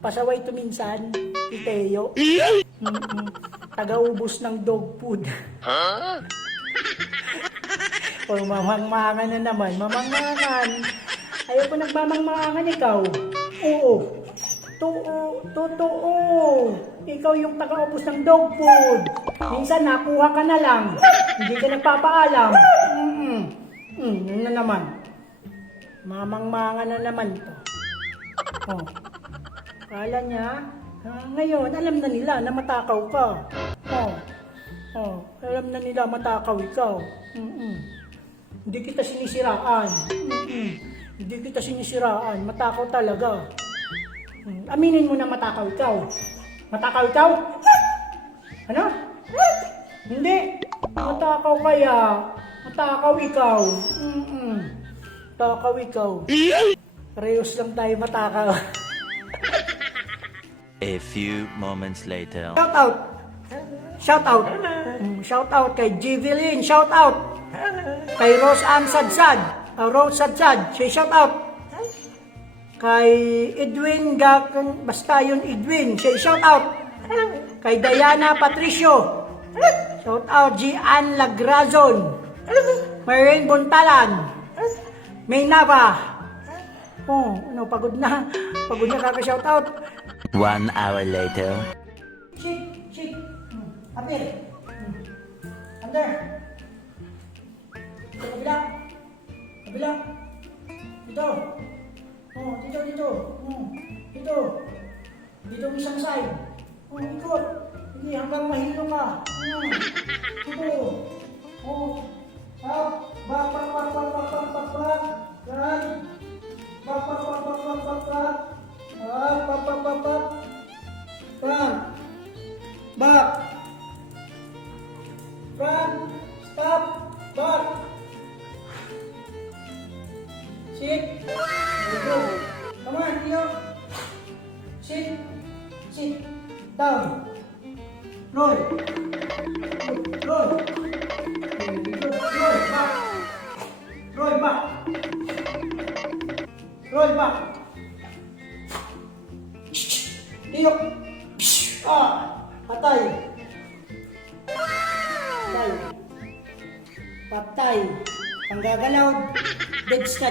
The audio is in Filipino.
Pasaway to minsan, si Teo. Taga-ubos ng dog food. O mamangmangan na naman, mamangmangan. Ayaw ko nagmamangmangan ikaw. Oo. Totoo. Ikaw yung taga-ubos ng dog food. Minsan nakuha ka na lang. Hindi ka nagpapaalam. Yun na naman. Mamangmangan na naman to. Oh. Kala niya, ngayon, alam na nila na matakaw ka. Alam na nila matakaw ikaw. Hindi kita sinisiraan. Hindi kita sinisiraan. Matakaw talaga. Aminin mo na matakaw ikaw. Matakaw ikaw? Ano? Hindi. Matakaw kaya. Matakaw ikaw. Matakaw ikaw. Parehos lang tayo matakaw. A few moments later. Shout out. Shout out. Shout out kay Jivelin. Shout out. Kay Rose Ann Sadsad. Rose Sadsad. Say shout out. Kay Edwin basta yun Edwin. Say shout out. Kay Diana Patricio. Shout out. Gian Lagrazon. Marin Buntalan. May Nava. Pagod na. Pagod na kaka-shout out. 1 hour later. Shit. Apir. Under. Kabila. Kabila. Dito. Dito. Dito. Dito isang side. Ikot. Hindi, hanggang mahilo ka. Dito. Up. Back. Right. Back. Up. Front. Back. Front. Stop. Back. Sit. Go. Come on, Leo. Sit. Down. Roll. Roll back. Leo. Patay. Patay. Ang gagalaw, dead ka.